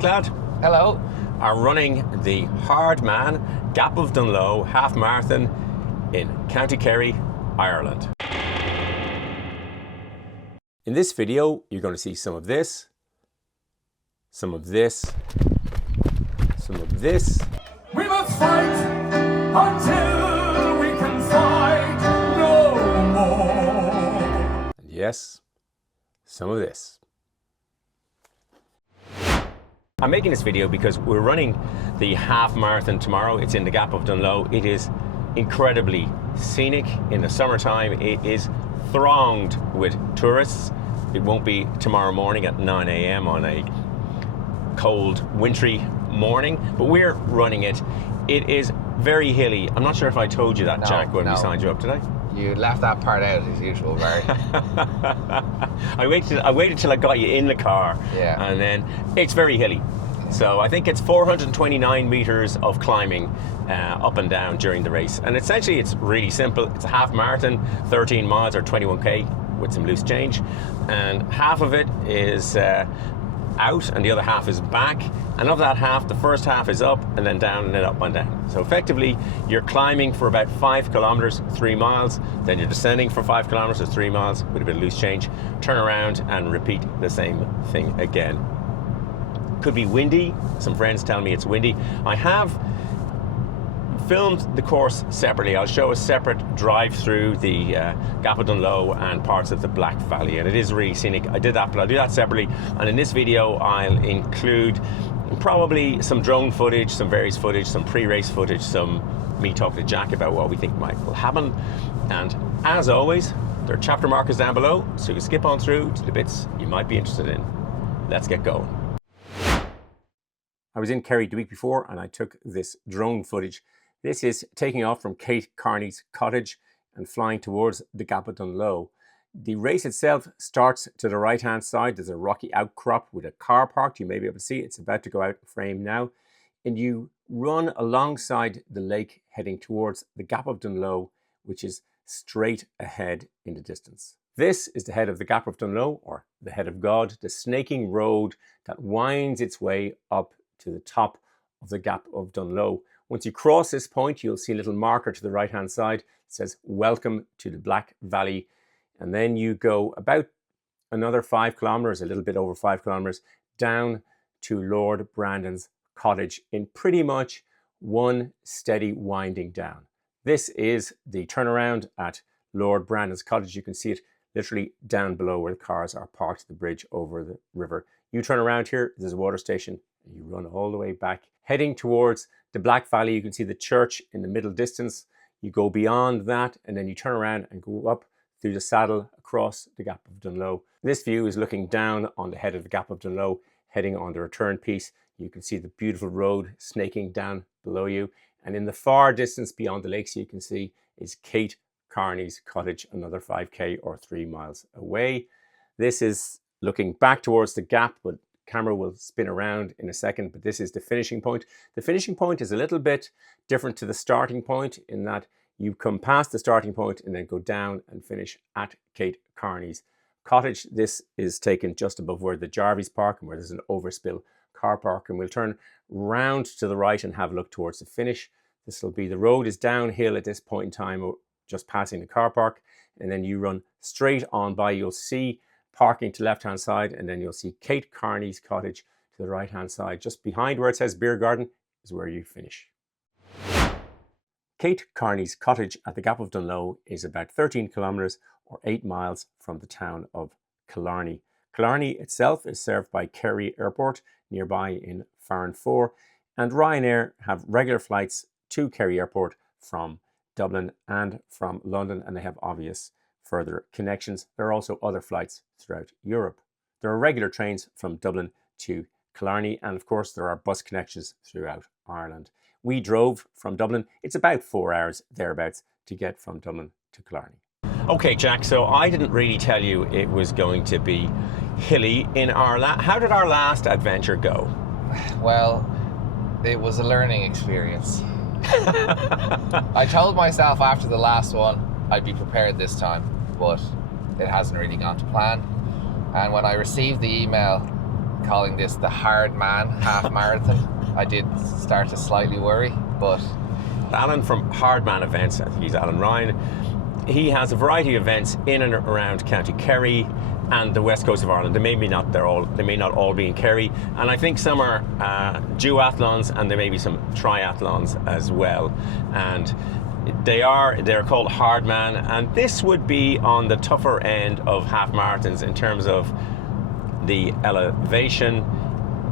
Glad Hello. are running the Hardman Gap of Dunloe Half Marathon in County Kerry, Ireland. In this video, you're going to see some of this, some of this, some of this. We must fight until we can fight no more. And yes, some of this. I'm making this video because we're running the half marathon tomorrow. It's in the Gap of Dunloe. It is incredibly scenic in the summertime. It is thronged with tourists. It won't be tomorrow morning at 9 a.m. on a cold, wintry morning, but we're running it. It is very hilly. I'm not sure if I told you that, Jack, when we signed you up today. You left that part out as usual, Barry. I waited till I got you in the car. Yeah. And then it's very hilly. So I think it's 429 meters of climbing up and down during the race. And essentially it's really simple. It's a half marathon, 13 miles or 21k with some loose change. And half of it is out and the other half is back. And of that half, the first half is up and then down and then up and down. So effectively you're climbing for about 5 kilometers, 3 miles, then you're descending for 5 kilometers or 3 miles with a bit of loose change, turn around and repeat the same thing again. Could be windy. Some friends tell me it's windy. I have filmed the course separately. I'll show a separate drive through the Gap of Dunloe and parts of the Black Valley, and it is really scenic. I did that, but I'll do that separately. And in this video, I'll include probably some drone footage, some various footage, some pre-race footage, some me talking to Jack about what we think will happen. And as always, there are chapter markers down below, so you can skip on through to the bits you might be interested in. Let's get going. I was in Kerry the week before and I took this drone footage. This is taking off from Kate Kearney's cottage and flying towards the Gap of Dunloe. The race itself starts to the right hand side. There's a rocky outcrop with a car parked. You may be able to see it's about to go out of frame now. And you run alongside the lake heading towards the Gap of Dunloe, which is straight ahead in the distance. This is the head of the Gap of Dunloe, or the head of God, the snaking road that winds its way up to the top of the Gap of Dunloe. Once you cross this point, you'll see a little marker to the right hand side. It says, "Welcome to the Black Valley." And then you go about another 5 kilometers, a little bit over 5 kilometers, down to Lord Brandon's cottage in pretty much one steady winding down. This is the turnaround at Lord Brandon's cottage. You can see it literally down below where the cars are parked at the bridge over the river. You turn around here, there's a water station, and you run all the way back. Heading towards the Black Valley, you can see the church in the middle distance. You go beyond that, and then you turn around and go up through the saddle across the Gap of Dunloe. This view is looking down on the head of the Gap of Dunloe, heading on the return piece. You can see the beautiful road snaking down below you. And in the far distance beyond the lakes, you can see is Kate Kearney's cottage, another 5k or 3 miles away. This is looking back towards the Gap, but camera will spin around in a second, but this is the finishing point. The finishing point is a little bit different to the starting point in that you come past the starting point and then go down and finish at Kate Kearney's cottage. This is taken just above where the Jarvis park and where there's an overspill car park, and we'll turn round to the right and have a look towards the finish. This will be, the road is downhill at this point in time, just passing the car park, and then you run straight on by. You'll see parking to left hand side, and then you'll see Kate Kearney's cottage to the right hand side. Just behind where it says beer garden is where you finish. Kate Kearney's cottage at the Gap of Dunloe is about 13 kilometers or 8 miles from the town of Killarney. Killarney itself is served by Kerry Airport nearby in Farranfore, and Ryanair have regular flights to Kerry Airport from Dublin and from London, and they have obvious further connections. There are also other flights throughout Europe. There are regular trains from Dublin to Killarney, and of course there are bus connections throughout Ireland. We drove from Dublin. It's about 4 hours thereabouts to get from Dublin to Killarney. Okay, Jack, so I didn't really tell you it was going to be hilly in our how did our last adventure go? Well, it was a learning experience. I told myself after the last one I'd be prepared this time, but it hasn't really gone to plan. And when I received the email calling this the Hardman Half Marathon. I did start to slightly worry, but Alan from Hardman Events, I think he's Alan Ryan. He has a variety of events in and around County Kerry and the west coast of Ireland. They may not all be in Kerry, and I think some are duathlons, and there may be some triathlons as well. And they're called Hardman, and this would be on the tougher end of half marathons in terms of the elevation.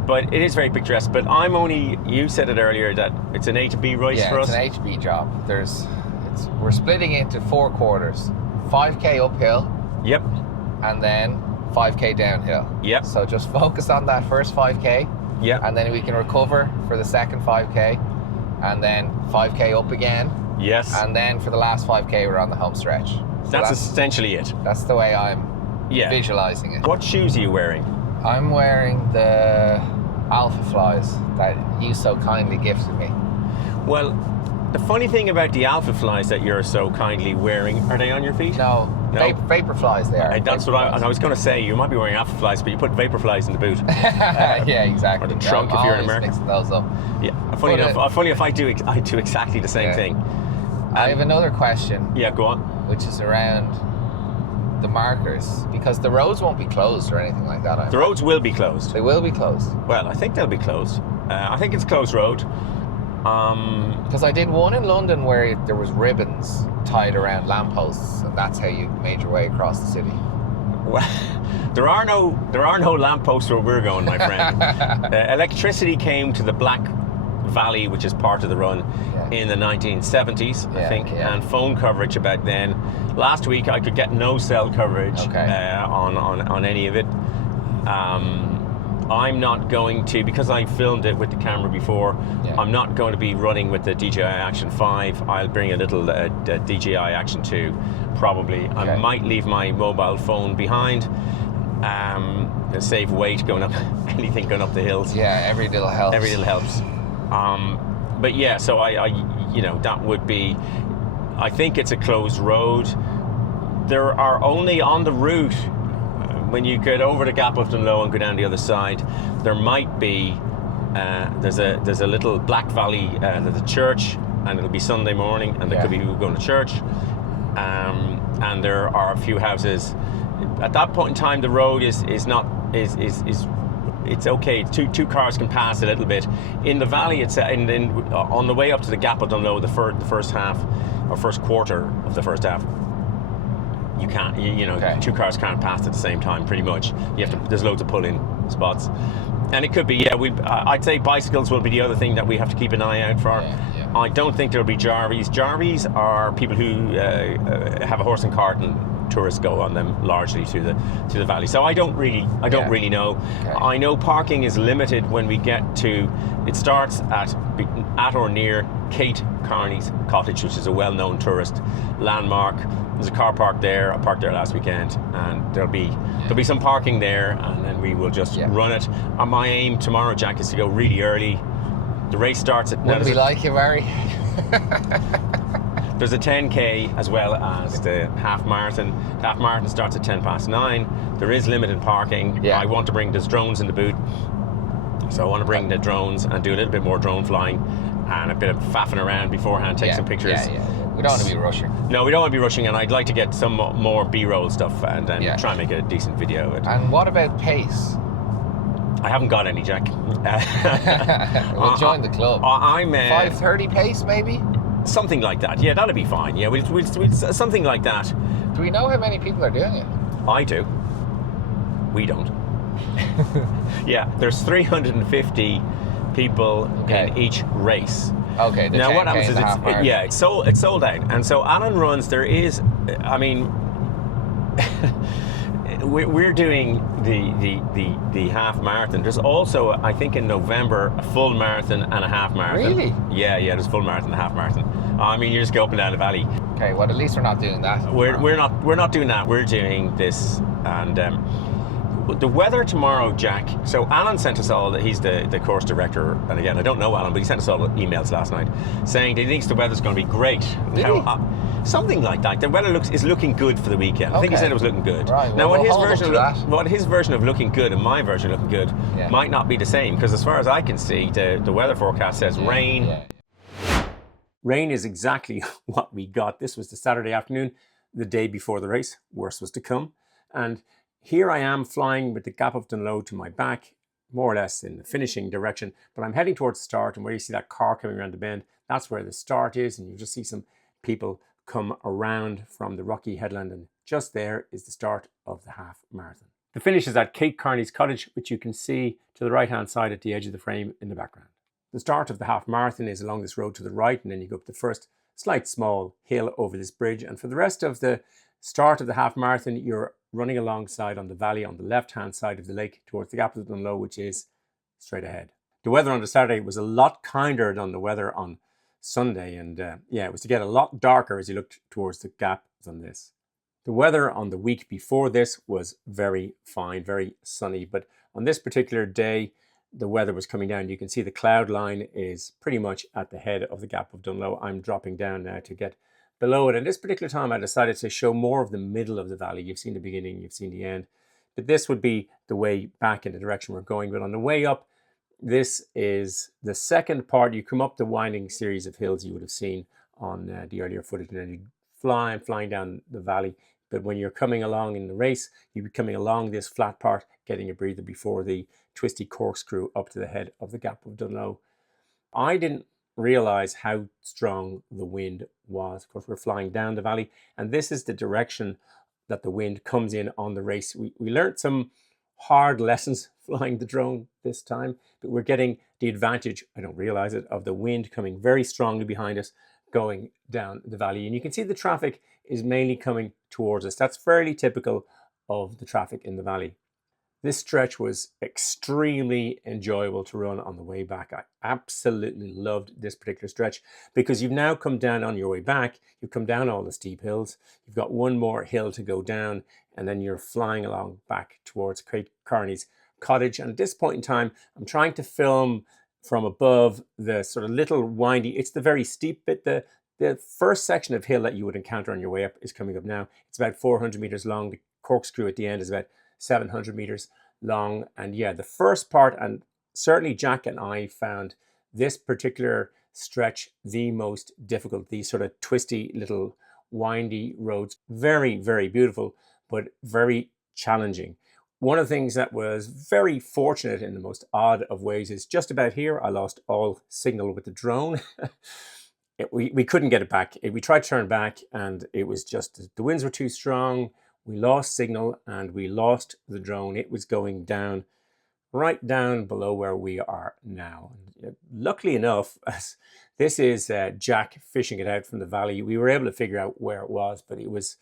But it is very picturesque. But you said it earlier that it's an A to B race for us. Yeah, it's an A to B job. We're splitting into 4 quarters: 5k uphill. Yep. And then 5k downhill. Yep. So just focus on that first 5k. Yep. And then we can recover for the second 5k, and then 5k up again. Yes. And then for the last 5k, we're on the home stretch. So that's essentially it. That's the way I'm visualizing it. What shoes are you wearing? I'm wearing the Alpha Flies that you so kindly gifted me. Well, the funny thing about the Alpha Flies that you're so kindly wearing, are they on your feet? No. Vapor Flies they are. That's what I was going to say. You might be wearing Alpha Flies, but you put Vapor Flies in the boot. Yeah, exactly. Or the trunk if you're in America. Mixing those up. Yeah. Funny enough, I do exactly the same thing. I have another question. Yeah, go on. Which is around the markers, because the roads won't be closed or anything like that. The roads will be closed. They will be closed. Well, I think they'll be closed. I think it's closed road. Because I did one in London where there was ribbons tied around lampposts, and that's how you made your way across the city. Well, there are no lampposts where we're going, my friend. Electricity came to the Black Valley, which is part of the run, in the 1970s, I think, and phone coverage about then. Last week I could get no cell coverage on any of it. I'm not going to, because I filmed it with the camera before, I'm not going to be running with the DJI Action 5. I'll bring a little DJI Action 2, probably. I might leave my mobile phone behind. Save weight going up, anything going up the hills. Yeah, every little helps. Every little helps. But yeah, so that would be, I think it's a closed road. There are only on the route, when you get over the Gap of Dunloe and go down the other side, there might be, there's a little Black Valley, there's a church, and it'll be Sunday morning, and there could be people going to church, and there are a few houses. At that point in time, the road is it's okay. Two cars can pass a little bit. In the valley, it's on the way up to the Gap of Dunloe, the first half or first quarter of the first half. You can't, two cars can't pass at the same time. Pretty much, there's loads of pull-in spots, and it could be. I'd say bicycles will be the other thing that we have to keep an eye out for. I don't think there'll be Jarvies. Jarvies are people who have a horse and cart, and tourists go on them largely to the valley. So I don't really know. I know parking is limited when we get to. It starts at or near Kate Carney's cottage, which is a well-known tourist landmark. There's a car park there. I parked there last weekend, and there'll be some parking there, and then we will just run it. And my aim tomorrow, Jack, is to go really early. The race starts at. Wouldn't we like you, Barry? There's a 10k as well as the half marathon. The half marathon starts at 9:10. There is limited parking. I want to bring there's drones in the boot, so I want to bring the drones and do a little bit more drone flying and a bit of faffing around beforehand, take some pictures. We don't want to be rushing. No, we don't want to be rushing, and I'd like to get some more B-roll stuff and then try and make a decent video of it. And what about pace? I haven't got any, Jack. We'll join the club. I'm 5:30 pace, maybe. Something like that. Yeah, that'll be fine. Yeah, we'll something like that. Do we know how many people are doing it? I do. We don't. Yeah, there's 350 people in each race. Okay. Now what happens is it's sold out, and so Alan runs. There is, I mean, we're doing the half marathon. There's also, I think, in November, a full marathon and a half marathon. Really? Yeah. There's a full marathon and a half marathon. I mean, you just go up and down the valley. Okay. Well, at least we're not doing that. We're not doing that. We're doing this, and The weather tomorrow, Jack. So Alan sent us all, he's the course director, and again, I don't know Alan, but he sent us all emails last night saying that he thinks the weather's going to be great. Something like that. The weather is looking good for the weekend. I think he said it was looking good. Right, now, well, what his version of looking good and my version of looking good might not be the same, because as far as I can see, the weather forecast says rain. Yeah. Rain is exactly what we got. This was the Saturday afternoon, the day before the race. Worse was to come. And here I am flying with the Gap of Dunloe to my back, more or less in the finishing direction, but I'm heading towards the start, and where you see that car coming around the bend, that's where the start is, and you just see some people come around from the rocky headland, and just there is the start of the half marathon. The finish is at Killarney's cottage, which you can see to the right hand side at the edge of the frame in the background. The start of the half marathon is along this road to the right, and then you go up the first slight small hill over this bridge, and for the rest of the start of the half marathon you're running alongside on the valley on the left hand side of the lake towards the Gap of Dunloe, which is straight ahead. The weather on the Saturday was a lot kinder than the weather on Sunday, and it was to get a lot darker as you looked towards the gap than this. The weather on the week before this was very fine, very sunny, but on this particular day the weather was coming down. You can see the cloud line is pretty much at the head of the Gap of Dunloe. I'm dropping down now to get below it, and this particular time I decided to show more of the middle of the valley. You've seen the beginning, you've seen the end, but this would be the way back in the direction we're going. But on the way up, this is the second part. You come up the winding series of hills you would have seen on the earlier footage, and then you flying down the valley. But when you're coming along in the race, you'll be coming along this flat part, getting a breather before the twisty corkscrew up to the head of the Gap of Dunloe. I didn't realize how strong the wind was. Of course, we're flying down the valley, and this is the direction that the wind comes in on the race. We learned some hard lessons flying the drone this time, but we're getting the advantage, I don't realize it, of the wind coming very strongly behind us going down the valley. And you can see the traffic is mainly coming towards us. That's fairly typical of the traffic in the valley. This stretch was extremely enjoyable to run on the way back. I absolutely loved this particular stretch because you've now come down on your way back. You've come down all the steep hills. You've got one more hill to go down, and then you're flying along back towards Killarney's cottage. And at this point in time, I'm trying to film from above the sort of little windy, it's the very steep bit. The first section of hill that you would encounter on your way up is coming up now. It's about 400 meters long. The corkscrew at the end is about 700 meters long. And yeah, the first part, and certainly Jack and I found this particular stretch the most difficult. These sort of twisty little windy roads, very, very beautiful, but very challenging. One of the things that was very fortunate in the most odd of ways is just about here, I lost all signal with the drone. We couldn't get it back. We tried to turn back, and it was just, the winds were too strong. We lost signal and we lost the drone. It was going down, right down below where we are now. Luckily enough, as this is Jack fishing it out from the valley, we were able to figure out where it was, but it was,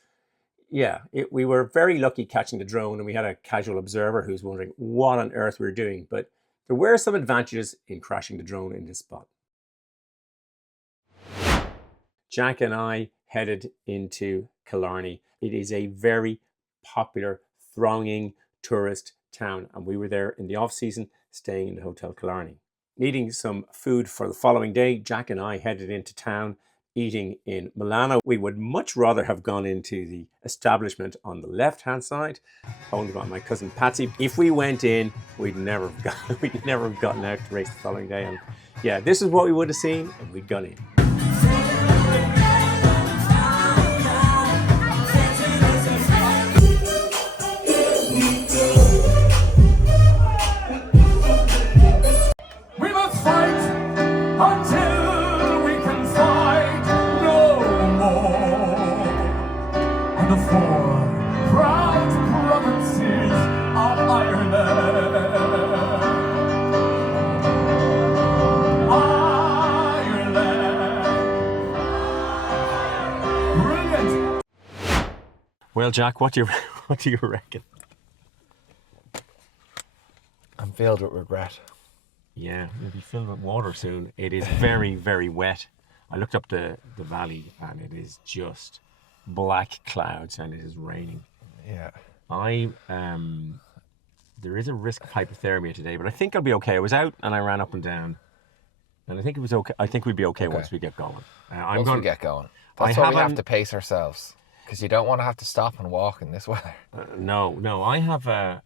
we were very lucky catching the drone, and we had a casual observer who's wondering what on earth we were doing, but there were some advantages in crashing the drone in this spot. Jack and I headed into Killarney. It is a very popular, thronging tourist town, and we were there in the off-season, staying in the Hotel Killarney. Needing some food for the following day, Jack and I headed into town, eating in Milano. We would much rather have gone into the establishment on the left-hand side, owned by my cousin Patsy. If we went in, we'd never have gotten out to race the following day. And yeah, this is what we would have seen if we'd gone in. Well, Jack, what do you reckon? I'm filled with regret. Yeah, you'll be filled with water soon. It is very, very wet. I looked up the valley, and it is just black clouds, and it is raining. Yeah. I there is a risk of hypothermia today, but I think I'll be okay. I was out and I ran up and down, and I think it was okay. I think we'd be okay once we get going. Once we get going. That's why we have to pace ourselves, because you don't want to have to stop and walk in this weather. No. I have a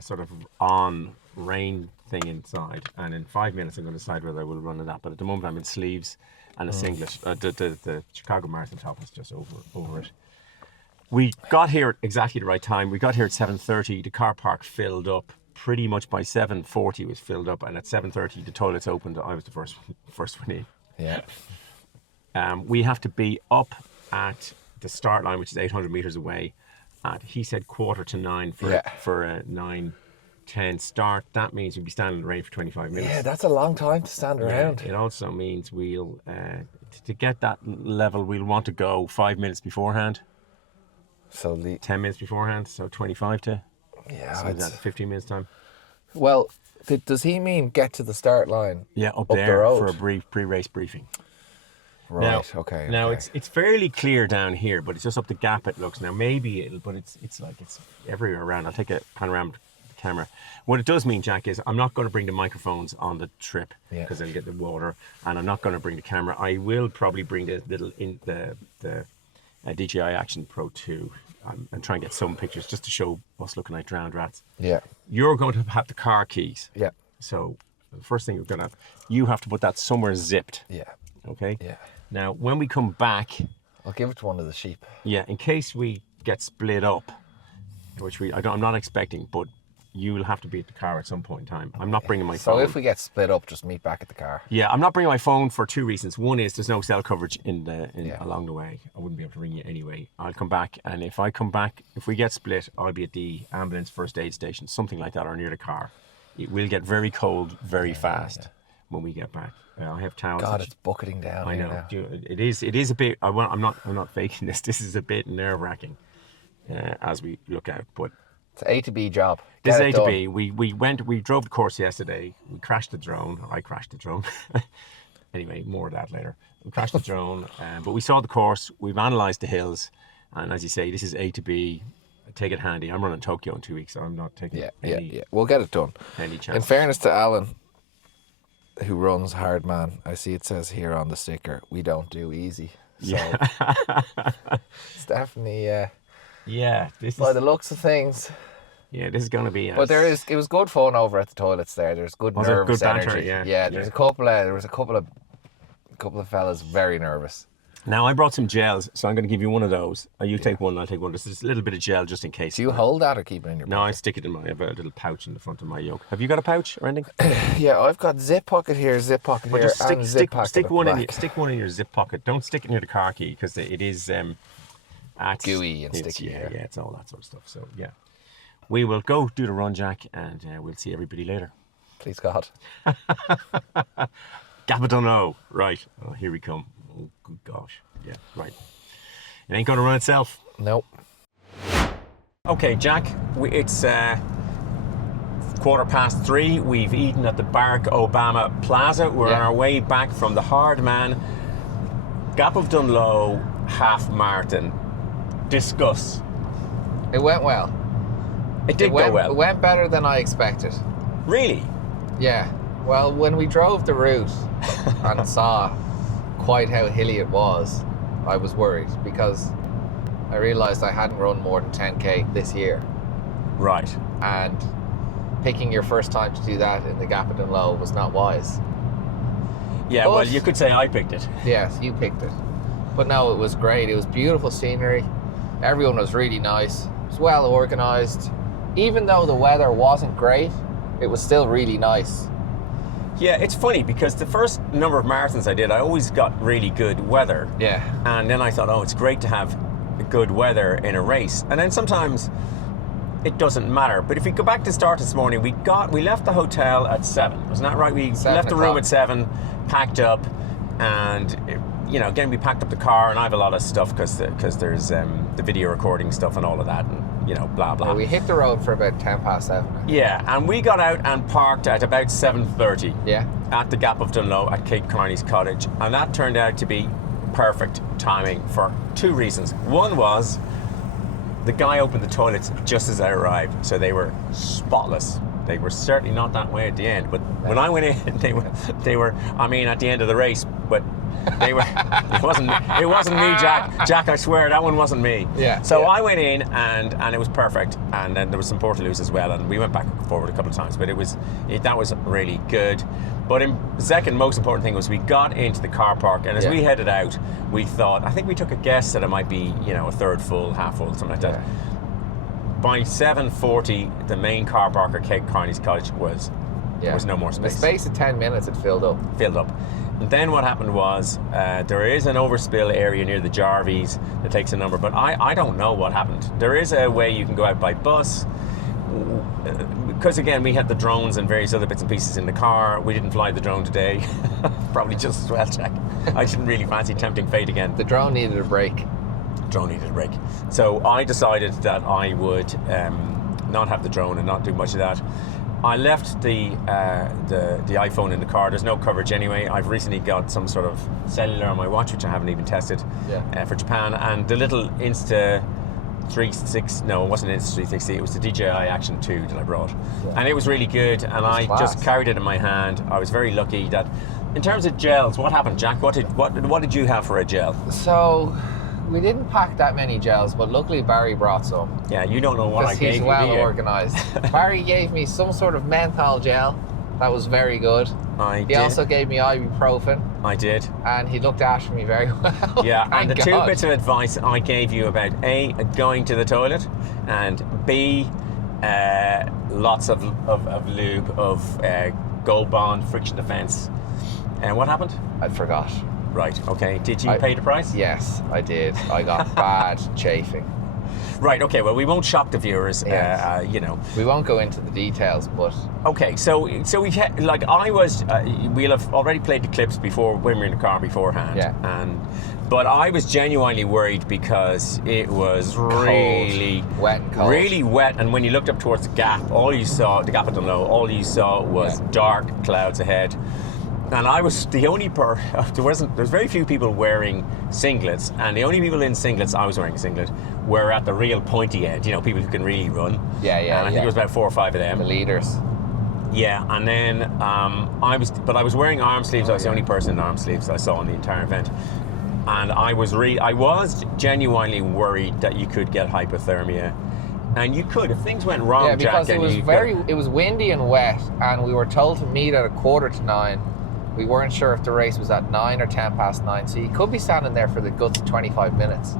sort of on rain thing inside, and in 5 minutes I'm going to decide whether I will run in that. But at the moment I'm in sleeves and a singlet. The Chicago Marathon top is just over it. We got here at exactly the right time. We got here at 7:30. The car park filled up pretty much by 7:40. It was filled up, and at 7:30 the toilets opened. I was the first one in. Yeah. We have to be up at the start line, which is 800 meters away. He said 8:45 for a 9:10 start. That means we'll be standing in the rain for 25 minutes. Yeah, that's a long time to stand around. It also means we'll to get that level, we'll want to go 5 minutes beforehand. So 10 minutes beforehand, so 25 to. Yeah, so that's 15 minutes time. Well, does he mean get to the start line? Yeah, up the there road? for a brief pre-race briefing. Right. Now it's fairly clear down here, but it's just up the gap. It looks now but it's like it's everywhere around. I'll take a panoramic camera. What it does mean, Jack, is I'm not going to bring the microphones on the trip because I'll get the water, and I'm not going to bring the camera. I will probably bring the DJI Action Pro 2 and try and get some pictures just to show us looking like drowned rats. Yeah. You're going to have the car keys. Yeah. So the first thing you have to put that somewhere zipped. Yeah. Okay. Yeah. Now, when we come back, I'll give it to one of the sheep. yeah, in case we get split up, which I'm not expecting, but you will have to be at the car at some point in time. I'm not bringing my phone. So if we get split up, just meet back at the car. Yeah, I'm not bringing my phone for two reasons. One is there's no cell coverage along the way. I wouldn't be able to ring you anyway. I'll come back, and if we get split, I'll be at the ambulance first aid station, something like that, or near the car. It will get very cold very fast when we get back. I have towels. God, it's bucketing down. I know. Now. It is a bit. I'm not faking this. This is a bit nerve-wracking as we look out. But it's an A to B job. This is A to B. We drove the course yesterday. We crashed the drone. I crashed the drone. Anyway, more of that later. We crashed the drone, but we saw the course. We've analysed the hills, and as you say, this is A to B. Take it handy. I'm running Tokyo in 2 weeks, so I'm not taking any. We'll get it done. Any chance. In fairness to Alan, who runs Hardman, I see it says here on the sticker, we don't do easy. So it's definitely this by is, the looks of things. Yeah, this is going to be. But it was good fun over at the toilets there. There's good nervous good banter, energy. yeah. There was a couple of fellas very nervous. Now I brought some gels, so I'm going to give you one of those. You take one, I'll take one. There's just a little bit of gel just in case. Do you hold that or keep it in your pocket? No, I stick it in I have a little pouch in the front of my yoke. Have you got a pouch or anything? Yeah, I've got zip pocket here, zip pocket here, Just and zip pocket stick one back. stick one in your zip pocket. Don't stick it near the car key because it is gooey and sticky. Yeah, it's all that sort of stuff. So yeah, we will go do the run, Jack, and we'll see everybody later. Please God. Gap of Dunloe. Right. Oh, here we come. Oh, good gosh. Yeah, right. It ain't going to run itself. Nope. Okay, Jack, it's 3:15. We've eaten at the Barack Obama Plaza. We're on our way back from the Hardman Gap of Dunloe Half Marathon. Discuss. It went well. It did go well. It went better than I expected. Really? Yeah. Well, when we drove the route and saw quite how hilly it was, I was worried because I realised I hadn't run more than 10k this year. Right. And picking your first time to do that in the Gap of Dunloe was not wise. Yeah, well, you could say I picked it. Yes, you picked it. But no, it was great. It was beautiful scenery. Everyone was really nice. It was well organised. Even though the weather wasn't great, it was still really nice. Yeah, it's funny because the first number of marathons I did, I always got really good weather. Yeah. And then I thought, oh, it's great to have good weather in a race. And then sometimes it doesn't matter. But if we go back to start this morning, we left the hotel at 7. Wasn't that right? We left the room at 7, packed up, and again we packed up the car, and I have a lot of stuff because there's the video recording stuff and all of that, and blah blah. Yeah, we hit the road for about 7:10. Yeah, and we got out and parked at about 7:30. Yeah. At the Gap of Dunloe at Killarney's cottage, and that turned out to be perfect timing for two reasons. One was the guy opened the toilets just as I arrived, so they were spotless. They were certainly not that way at the end, but when I went in, they were. I mean, at the end of the race, but they were. It wasn't me, Jack. Jack, I swear that one wasn't me. Yeah. So I went in and it was perfect, and then there was some Portaloos as well, and we went back and forward a couple of times, but that was really good. But the second most important thing was we got into the car park, and as we headed out, we thought, I think we took a guess that it might be, a third full, half full, something like that. By 7:40, the main car park at Cape Carney's College there was no more space. In the space of 10 minutes, it filled up. And then what happened was there is an overspill area near the Jarvies that takes a number, but I don't know what happened. There is a way you can go out by bus. Because again, we had the drones and various other bits and pieces in the car. We didn't fly the drone today. Probably just as well, Jack. I didn't really fancy tempting fate again. The drone needed a break. So I decided that I would not have the drone and not do much of that. I left the iPhone in the car. There's no coverage anyway. I've recently got some sort of cellular on my watch, which I haven't even tested for Japan. And the little Insta 360, no, it wasn't an Insta 360, it was the DJI Action 2 that I brought. Yeah. And it was really good, and I just carried it in my hand. I was very lucky that, in terms of gels, what happened, Jack? What did you have for a gel? So, we didn't pack that many gels, but luckily Barry brought some. Yeah, you don't know what I gave you. Because he's well organised. Barry gave me some sort of menthol gel. That was very good. He also gave me ibuprofen. I did. And he looked after me very well. Yeah, and the two bits of advice I gave you about A, going to the toilet, and B, lots of lube, of Gold Bond, friction defence. And what happened? I forgot. Right, okay. Did you pay the price? Yes, I did. I got bad chafing. Right, okay, well, we won't shock the viewers, yes. We won't go into the details, but... Okay, so we had, we'll have already played the clips before, when we were in the car beforehand. Yeah. But I was genuinely worried because it was really... Wet and cold. Really wet, and when you looked up towards the Gap, the Gap of Dunloe, all you saw was dark clouds ahead. And I was the only there's very few people wearing singlets, and the only people in singlets, I was wearing a singlet, were at the real pointy end, people who can really run. Yeah. And I think it was about 4 or 5 of them. The leaders. Yeah, and then I was wearing arm sleeves. I was the only person in arm sleeves I saw on the entire event. And I was genuinely worried that you could get hypothermia. And you could, if things went wrong, yeah, because Jack, it was windy and wet, and we were told to meet at 9:15. We weren't sure if the race was at 9 or 9:10, so you could be standing there for the guts of 25 minutes.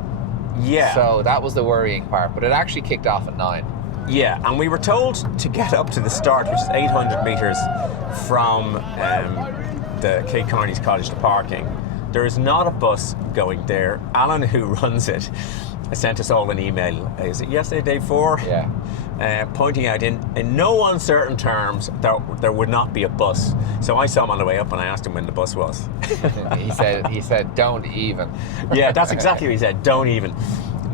Yeah. So that was the worrying part, but it actually kicked off at 9. Yeah, and we were told to get up to the start, which is 800 metres from the Cape Carney's College to parking. There is not a bus going there. Alan, who runs it, sent us all an email. Is it yesterday, day 4? Yeah. Pointing out in no uncertain terms that there would not be a bus. So I saw him on the way up and I asked him when the bus was. he said, don't even. Yeah, that's exactly what he said, don't even.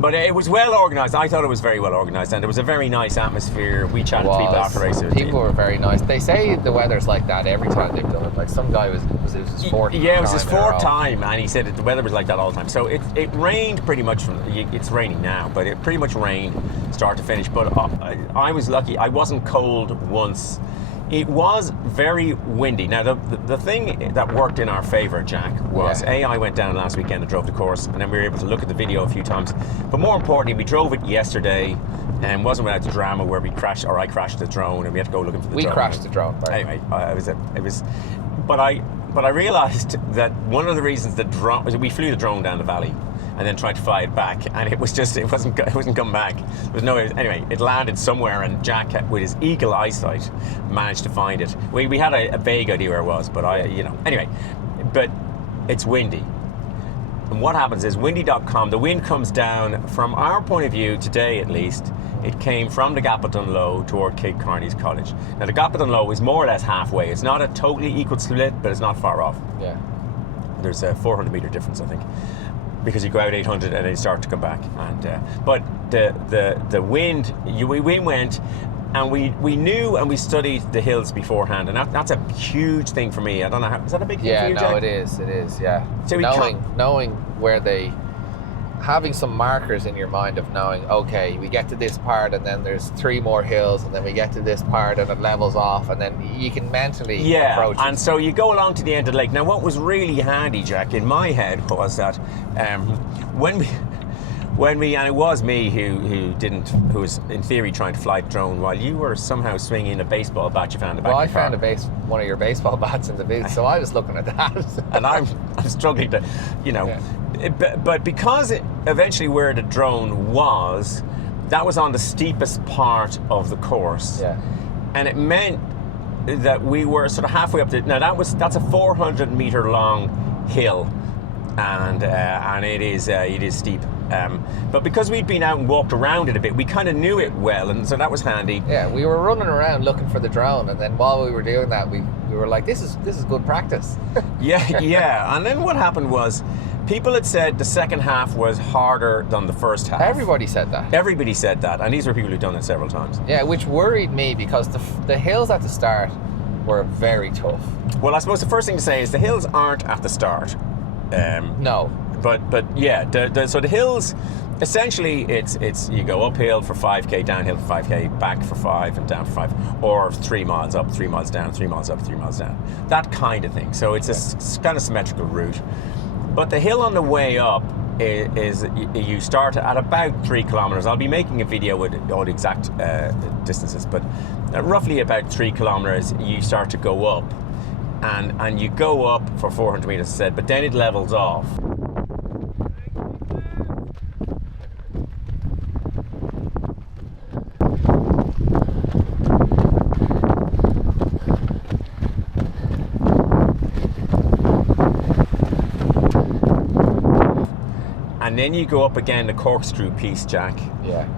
But it was well organised. I thought it was very well organised, and there was a very nice atmosphere. We chatted to people after races. People were very nice. They say the weather's like that every time they've done it. Like some guy it was his fourth time. Yeah, it was his fourth time, and he said that the weather was like that all the time. So it rained pretty much it's raining now, but it pretty much rained start to finish. But I was lucky. I wasn't cold once. It was very windy. Now, the thing that worked in our favour, Jack, was I went down last weekend and drove the course, and then we were able to look at the video a few times. But more importantly, we drove it yesterday, and wasn't without the drama where I crashed the drone, and we had to go looking for the drone. We crashed the drone. Right? Anyway, but I realised that one of the reasons the drone was we flew the drone down the valley, and then tried to fly it back, and it wasn't coming back. Anyway, it landed somewhere, and Jack, with his eagle eyesight, managed to find it. We had a vague idea where it was, but anyway, but it's windy. And what happens is windy.com, the wind comes down from our point of view today, at least. It came from the Gap of Dunloe toward Cape Carney's College. Now the Gap of Dunloe is more or less halfway. It's not a totally equal split, but it's not far off. Yeah. There's a 400 metre difference, I think, because you go out 800 and then you start to come back. And but the wind, we went, and we knew and we studied the hills beforehand, and that's a huge thing for me. I don't know, is that a big thing for you, Jack? Yeah, no, it is, yeah. So knowing where they having some markers in your mind of knowing, okay, we get to this part and then there's 3 more hills and then we get to this part and it levels off, and then you can mentally approach it. And so you go along to the end of the lake. Now what was really handy, Jack, in my head was that when we and it was me who was in theory trying to fly the drone while you were somehow swinging a baseball bat you found in the back Well, I of your car. found one of your baseball bats in the boot, so I was looking at that. And I'm struggling to, but because eventually where the drone was, that was on the steepest part of the course. Yeah. And it meant that we were sort of halfway up that's a 400 meter long hill, and it is steep. But because we'd been out and walked around it a bit, we kind of knew it well, and so that was handy. Yeah, we were running around looking for the drone, and then while we were doing that, we were like, this is good practice. Yeah. And then what happened was, people had said the second half was harder than the first half. Everybody said that. Everybody said that, and these were people who'd done it several times. Yeah, which worried me because the hills at the start were very tough. Well, I suppose the first thing to say is the hills aren't at the start. No. But yeah, so the hills, essentially it's you go uphill for 5k, downhill for 5k, back for 5 and down for 5, or 3 miles up, 3 miles down, 3 miles up, 3 miles down, that kind of thing. So it's a kind of symmetrical route. But the hill on the way up is you start at about 3 kilometers. I'll be making a video with all the exact distances, but roughly about 3 kilometers you start to go up, and you go up for 400 meters, as I said, but then it levels off. And then you go up again the corkscrew piece, Jack. Yeah.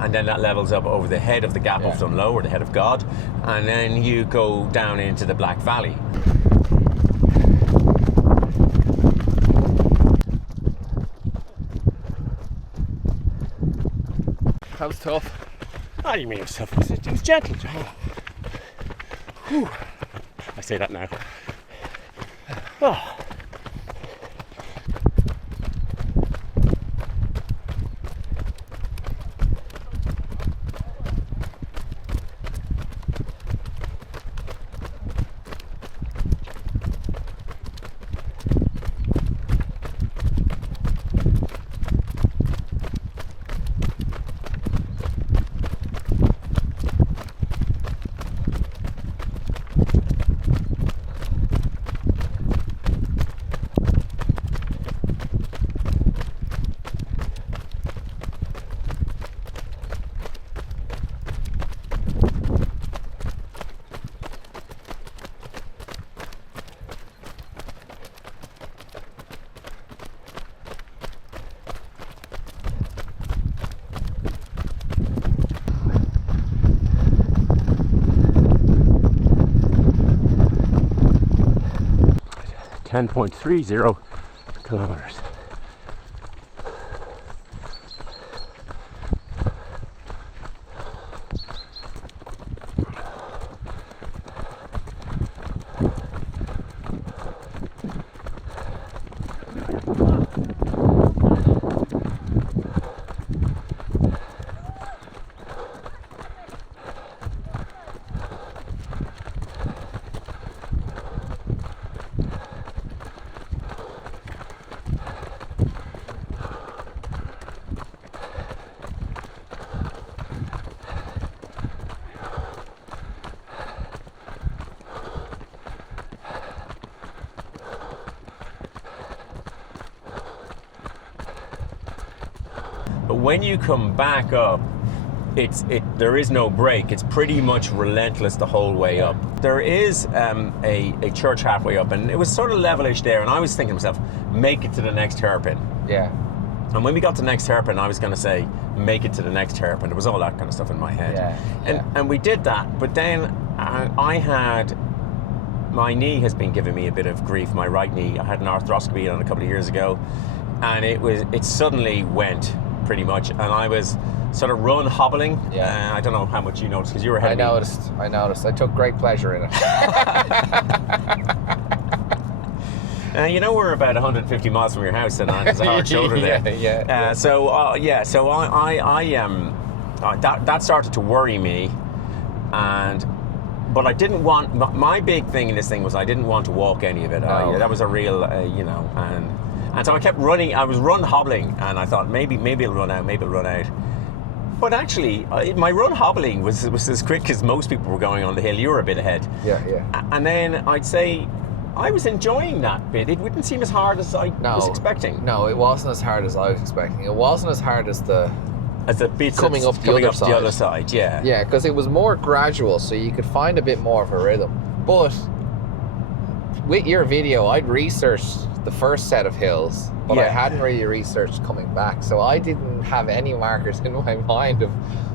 And then that levels up over the head of the Gap of Dunloe, or the head of God, and then you go down into the Black Valley. That was tough. What do you mean it was tough? It was gentle, Jack. Whew. I say that now. Oh. .30 kilometers. when you come back up, there is no break. It's pretty much relentless the whole way up. There is a church halfway up, and it was sort of levelish there, and I was thinking to myself, make it to the next hairpin. Yeah. And when we got to the next hairpin, I was going to say, make it to the next hairpin. There was all that kind of stuff in my head. Yeah. And we did that, but then my knee has been giving me a bit of grief, my right knee. I had an arthroscopy on a couple of years ago, and it suddenly went pretty much, and I was sort of run hobbling. Yeah. I don't know how much you noticed because you were ahead of me. I noticed. I took great pleasure in it. You know, we're about 150 miles from your house, and there's a hard shoulder there. That started to worry me, but I didn't want. My big thing in this thing was I didn't want to walk any of it. No. That was a real, and so I kept running. I was run hobbling, and I thought maybe it'll run out. But actually, my run hobbling was as quick as most people were going on the hill. You were a bit ahead. Yeah. And then I'd say I was enjoying that bit. It wouldn't seem as hard as I was expecting. No, it wasn't as hard as I was expecting. It wasn't as hard as the bits coming up the other side. Yeah. Yeah, because it was more gradual, so you could find a bit more of a rhythm. But with your video, I'd researched the first set of hills, but I hadn't really researched coming back, so I didn't have any markers in my mind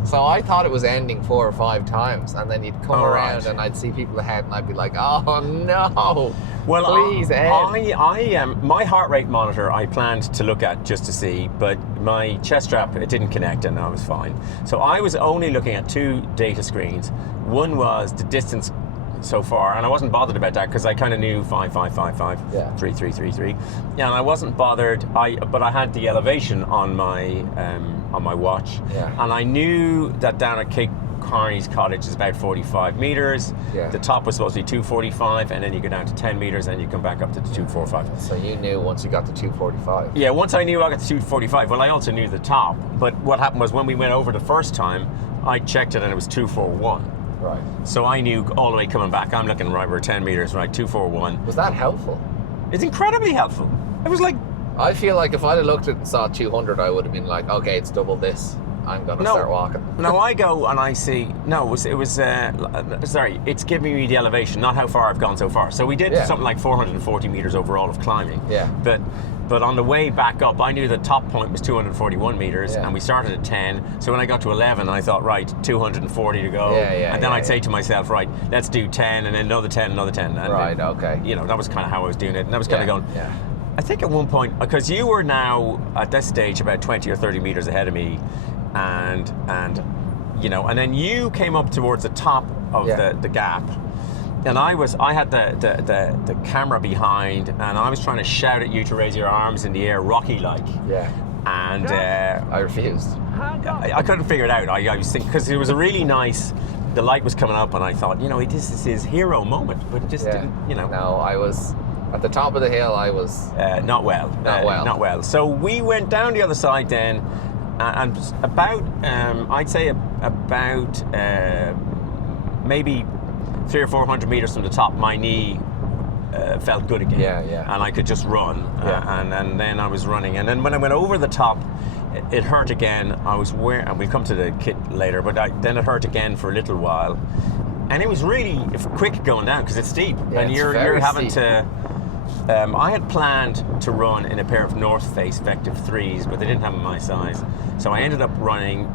so I thought it was ending 4 or 5 times, and then you'd come around and I'd see people ahead and I'd be like, oh no, well, please end. My heart rate monitor I planned to look at just to see, but my chest strap, it didn't connect and I was fine. So I was only looking at 2 data screens. One was the distance so far, and I wasn't bothered about that because I kind of knew 5, 5, 5, 5, 3, 3, 3, 3. Yeah, and I wasn't bothered. But I had the elevation on my watch, and I knew that down at Cape Carney's cottage is about 45 meters. Yeah. The top was supposed to be 245, and then you go down to 10 meters, and you come back up to the 245. So you knew once you got to 245. Yeah, once I knew I got to 245. Well, I also knew the top, but what happened was when we went over the first time, I checked it and it was 241. Right. So I knew all the way coming back, I'm looking right, we're 10 meters, right, 241. Was that helpful? It's incredibly helpful. It was like... I feel like if I'd have looked at it and saw 200, I would have been like, okay, it's double this. I'm going to start walking. No, I go and I see... No, sorry, it's giving me the elevation, not how far I've gone so far. So we did something like 440 meters overall of climbing. Yeah. But on the way back up, I knew the top point was 241 meters, and we started at 10. So when I got to 11, I thought, right, 240 to go. And then I'd say to myself, right, let's do 10, and then another 10, another 10. And right, then, okay. You know, that was kind of how I was doing it. And I was kind of going... Yeah. I think at one point, because you were now, at this stage, about 20 or 30 meters ahead of me, and you know, and then you came up towards the top of the gap. And I had the camera behind, and I was trying to shout at you to raise your arms in the air, Rocky-like. Yeah. And I refused. I couldn't figure it out. I was thinking, because it was a really nice, the light was coming up, and I thought, you know, this is his hero moment, but it just didn't, you know. No, I was at the top of the hill. I was not well. Not well. So we went down the other side then, and about, I'd say about maybe 300 or 400 meters from the top, my knee felt good again. Yeah. And I could just run. And then I was running. And then when I went over the top, it hurt again. And we'll come to the kit later, but then it hurt again for a little while. And it was really quick going down because it's steep. And you're having to... I had planned to run in a pair of North Face Vective 3s, but they didn't have my size. So I ended up running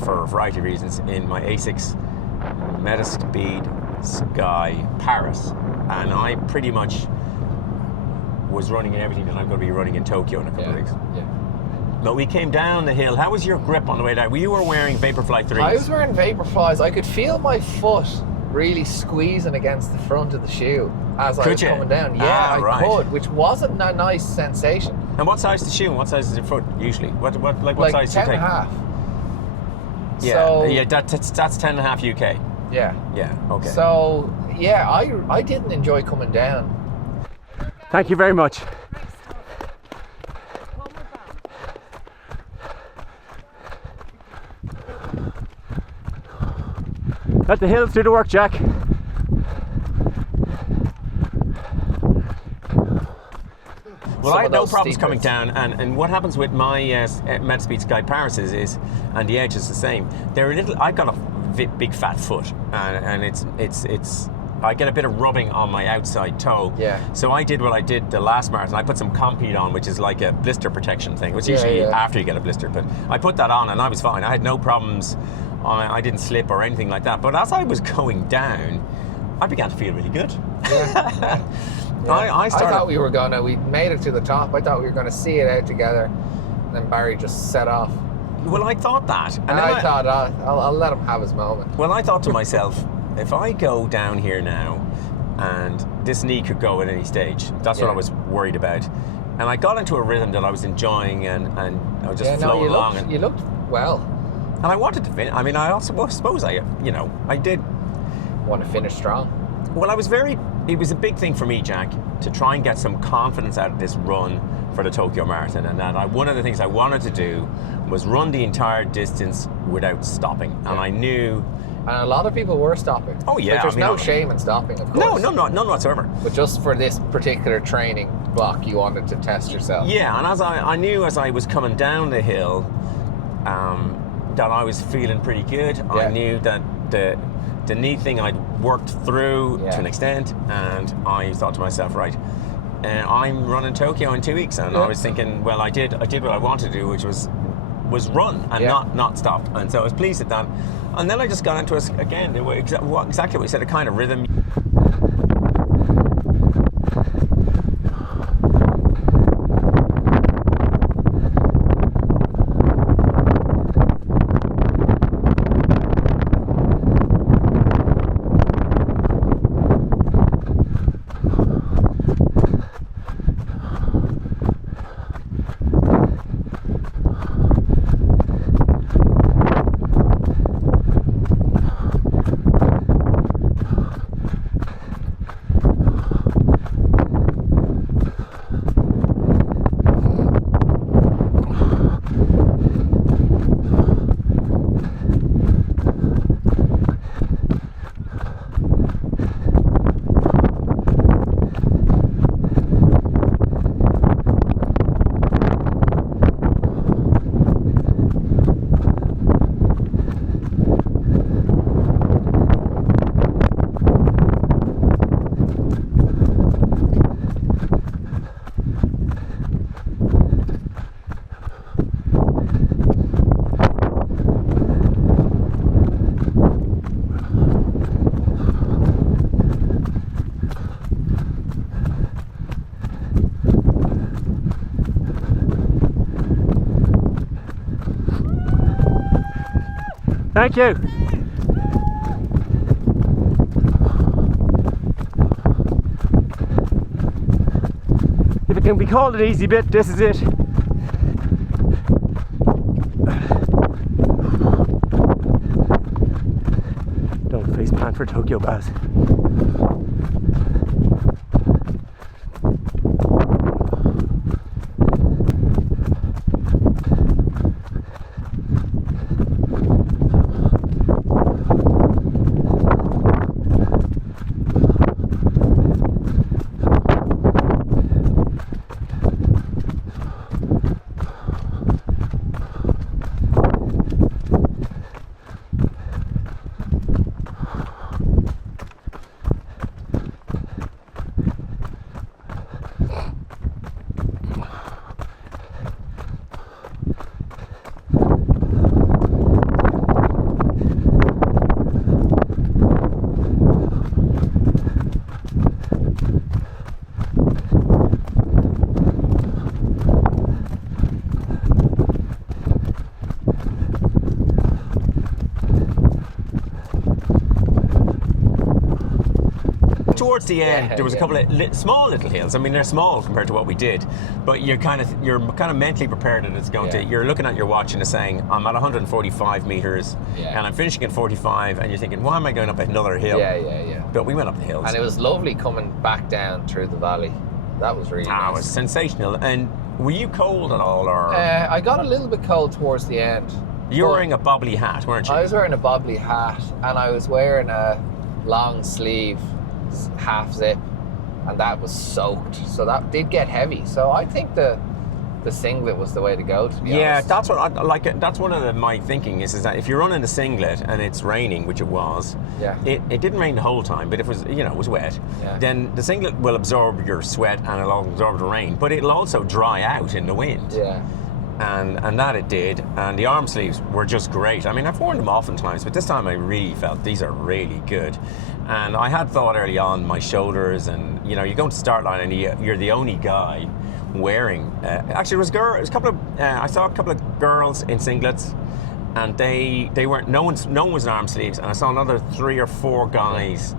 for a variety of reasons, in my Asics Metaspeed Sky Paris. And I pretty much was running in everything that I'm going to be running in Tokyo in a couple of weeks. Yeah. But we came down the hill. How was your grip on the way down? You were wearing Vaporfly 3s. I was wearing Vaporflies. I could feel my foot really squeezing against the front of the shoe as I was coming down. Yeah, I could, which wasn't a nice sensation. And what size is the shoe and what size is your foot usually? What size do you take? 10.5. Yeah, so, that's 10.5 UK. Yeah, okay. So, yeah, I didn't enjoy coming down. Thank you very much. Let the hills do the work, Jack. Well, some I of had no those problems steep coming bits. down, and what happens with my Metaspeed Sky Paris is, and the Edge is the same. They're a little. I've got a big fat foot, and it's. I get a bit of rubbing on my outside toe. Yeah. So I did what I did the last marathon. I put some Compete on, which is like a blister protection thing. It's usually after you get a blister, but I put that on and I was fine. I had no problems. I didn't slip or anything like that. But as I was going down, I began to feel really good. Yeah. I thought we made it to the top. I thought we were going to see it out together. And then Barry just set off. Well, I thought that. And I thought, I'll let him have his moment. Well, I thought to myself, if I go down here now and this knee could go at any stage, that's what I was worried about. And I got into a rhythm that I was enjoying and I was just flowing along. You looked well. And I wanted to finish. I mean, I suppose I did. Want to finish strong? Well, it was a big thing for me, Jack, to try and get some confidence out of this run for the Tokyo Marathon. And that one of the things I wanted to do was run the entire distance without stopping. And I knew... And a lot of people were stopping. Oh, yeah. Like, there's no shame in stopping, of course. No, none whatsoever. But just for this particular training block, you wanted to test yourself. Yeah, and as I knew as I was coming down the hill that I was feeling pretty good. Yeah. I knew that the knee thing I'd worked through to an extent, and I thought to myself, right, I'm running Tokyo in 2 weeks. And I was thinking, well, I did what I wanted to do, which was run and not stop. And so I was pleased at that. And then I just got into exactly what you said, a kind of rhythm. Thank you. If it can be called an easy bit, this is it. Don't face plant for Tokyo, Baz. Towards the end, there was a couple of small little hills. I mean, they're small compared to what we did, but you're kind of mentally prepared that it's going to. You're looking at your watch and it's saying, I'm at 145 meters, and I'm finishing at 45, and you're thinking, why am I going up another hill? Yeah. But we went up the hills, and it was lovely coming back down through the valley. That was really nice. It was sensational. And were you cold at all, or? I got a little bit cold towards the end. You were wearing a bobbly hat, weren't you? I was wearing a bobbly hat, and I was wearing a long sleeve half zip and that was soaked. So that did get heavy. So I think the singlet was the way to go, to be honest. That's what I like. That's one of my thinking is that if you're running a singlet and it's raining, which it was, it didn't rain the whole time, but it was, it was wet. Yeah. Then the singlet will absorb your sweat and it'll absorb the rain, but it'll also dry out in the wind. Yeah. And that it did, and the arm sleeves were just great. I mean, I've worn them oftentimes, but this time I really felt these are really good. And I had thought early on my shoulders, and you go to start line and you're the only guy wearing. Actually, it was a couple of. I saw a couple of girls in singlets, and they weren't. No one was in arm sleeves, and I saw another 3 or 4 guys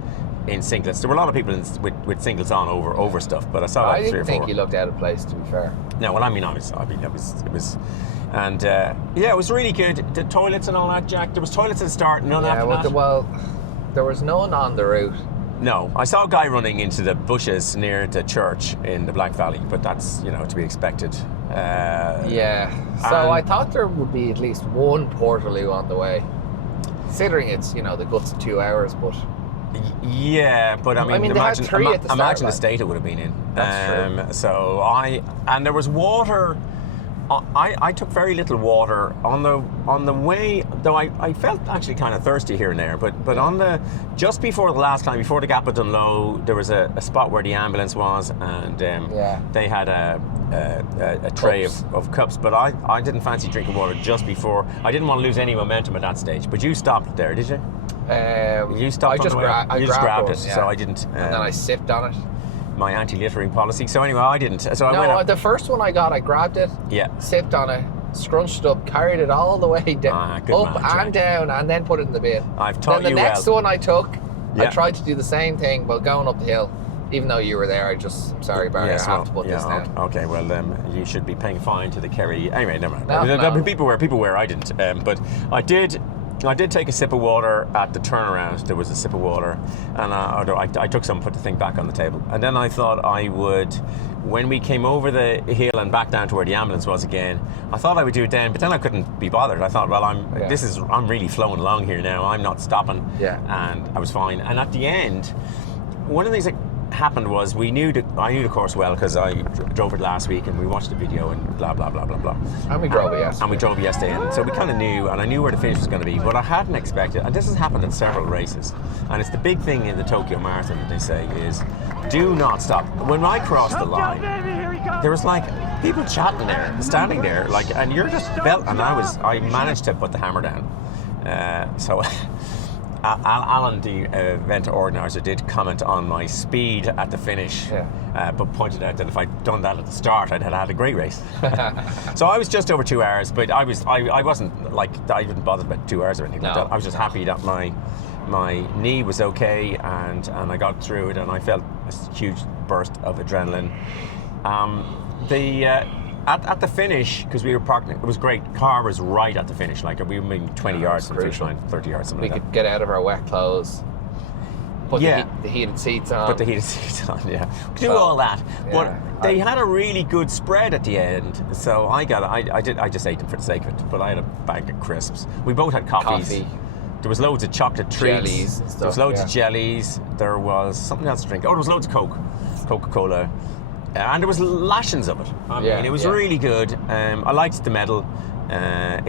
in singlets. There were a lot of people with singlets on over stuff, but I saw like 3 or 4. I didn't think you looked out of place, to be fair. No, well, it was, and it was really good. The toilets and all that, Jack. There was toilets at the start, none after that. Well, there was none on the route. No, I saw a guy running into the bushes near the church in the Black Valley, but that's to be expected. So I thought there would be at least one Portaloo on the way, considering it's the guts of 2 hours, but. Yeah, but I mean they had 3 at the start imagine line. the state it would have been in. That's true. So and there was water. I took very little water on the way, though I felt actually kind of thirsty here and there. But on just before the last climb, before the Gap of Dunloe, there was a spot where the ambulance was, and they had a tray of cups. But I didn't fancy drinking water just before. I didn't want to lose any momentum at that stage. But you stopped there, did you? You stopped. I just grabbed it, one, so I didn't. And then I sipped on it. My anti-littering policy. So anyway, I didn't. So I went up. The first one I got, I grabbed it, sipped on it, scrunched it up, carried it all the way down, up and down, and then put it in the bin. I've taught you well. Then the next one I took, I tried to do the same thing, but going up the hill. Even though you were there, I'm sorry, Barry, I have to put this down. Okay, well, you should be paying fine to the Kerry. Anyway, never mind. People were. I didn't. But I did take a sip of water at the turnaround. There was a sip of water, and I took some, put the thing back on the table. And then I thought I would, when we came over the hill and back down to where the ambulance was again, I thought I would do it then, but then I couldn't be bothered. I thought, well, I'm really flowing along here now. I'm not stopping. Yeah. And I was fine. And at the end, one of the things that happened was I knew the course well because I drove it last week and we watched the video and blah blah blah blah blah. And we drove it yesterday. And so we kind of knew, and I knew where the finish was going to be. What I hadn't expected, and this has happened in several races, and it's the big thing in the Tokyo Marathon that they say is, do not stop. When I crossed the line, there was like people chatting there, standing there, like, and you're just belt. And I managed to put the hammer down. So. Alan, the event organizer, did comment on my speed at the finish, but pointed out that if I'd done that at the start, I'd had a great race. So I was just over 2 hours, but I wasn't like, I didn't bother about 2 hours or anything like that. I was just happy that my knee was okay, and I got through it, and I felt a huge burst of adrenaline. At the finish, because we were parked, it was great. Car was right at the finish, like we were maybe 20 yards from the finish line, 30 yards, something like that. We could get out of our wet clothes, put the heated seats on. Put the heated seats on, do all that. But they had a really good spread at the end, so I just ate them for the sake of it. But I had a bag of crisps. We both had coffees. There was loads of chocolate treats. Jellies and stuff, there was loads of jellies. There was something else to drink. Oh, there was loads of Coca-Cola. And there was lashings of it. I mean, it was really good. I liked the medal. There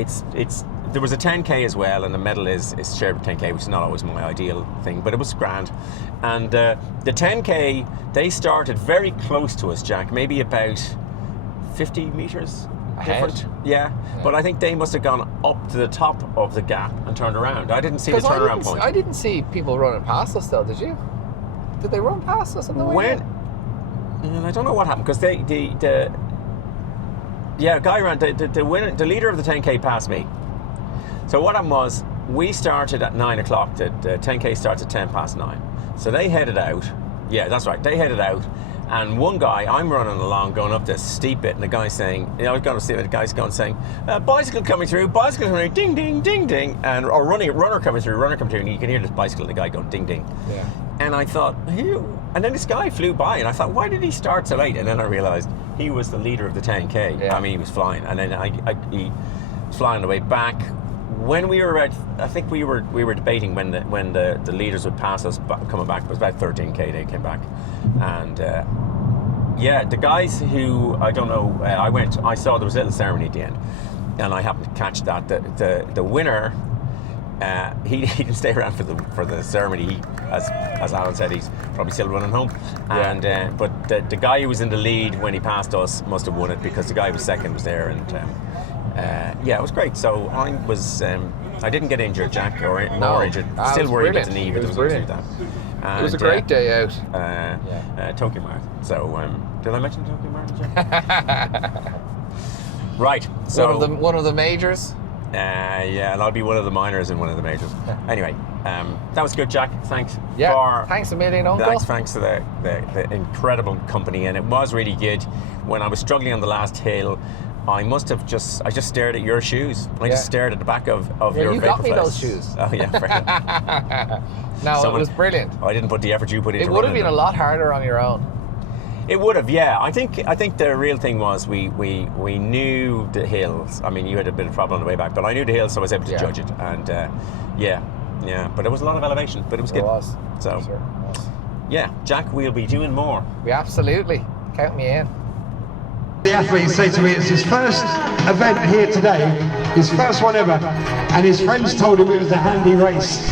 was a 10k as well, and the medal is shared with 10k, which is not always my ideal thing, but it was grand. And the 10k, they started very close to us, Jack, maybe about 50 meters different. Yeah, but I think they must have gone up to the top of the gap and turned around. I didn't see the turnaround point. I didn't see people running past us though, did you? Did they run past us on the way? I don't know what happened, because the guy ran, the leader of the 10k passed me. So what happened was, we started at 9 o'clock, the 10k starts at 10 past 9. So they headed out, that's right, they headed out, and one guy, I'm running along going up this steep bit, and the guy's saying, the guy's going saying, bicycle coming through, ding, ding, ding, ding, and a runner coming through, and you can hear this bicycle, and the guy going ding, ding. Yeah. And I thought, and then this guy flew by, and I thought, why did he start so late? And then I realized he was the leader of the 10k. Yeah. I mean, he was flying, and then he was flying the way back. when we were I think we were debating when the leaders would pass us coming back. It was about 13k they came back, and yeah, the guys who I don't know. I saw there was a little ceremony at the end, and I happened to catch that the winner. He didn't stay around for the ceremony. As Alan said, he's probably still running home. And but the guy who was in the lead when he passed us must have won it, because the guy who was second was there. And yeah, it was great. So I didn't get injured, Jack, or more injured. Still worried about the knee, but it was brilliant. It was a great day out. Tokyo Marathon. So did I mention Tokyo Marathon, Jack? Right. So one of the majors. Yeah, and I'll be one of the minors in one of the majors. Anyway, that was good, Jack. Thanks. Yeah, thanks a million, Uncle. Thanks to the incredible company, and it was really good. When I was struggling on the last hill, I just stared at your shoes. I just stared at the back of your you Vaporfly. got me those shoes. Oh yeah, fair enough. No, it was brilliant. I didn't put the effort you put into it. It would have been a lot harder on your own. It would have, yeah. I think the real thing was we knew the hills. I mean, you had a bit of problem on the way back, but I knew the hills, so I was able to judge it. And yeah. But there was a lot of elevation, but it was good. It was. So, sure. yeah, Jack, we'll be doing more. We absolutely. Count me in. The athlete said to me it's his first event here today, his first one ever, and his friends told him it was a handy race.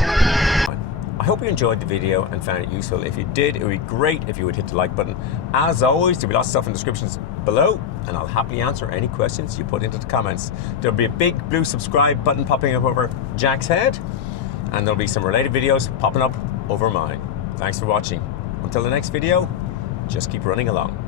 I hope you enjoyed the video and found it useful. If you did, it would be great if you would hit the like button. As always, there'll be lots of stuff in the descriptions below, and I'll happily answer any questions you put into the comments. There'll be a big blue subscribe button popping up over Jack's head, and there'll be some related videos popping up over mine. Thanks for watching. Until the next video, just keep running along.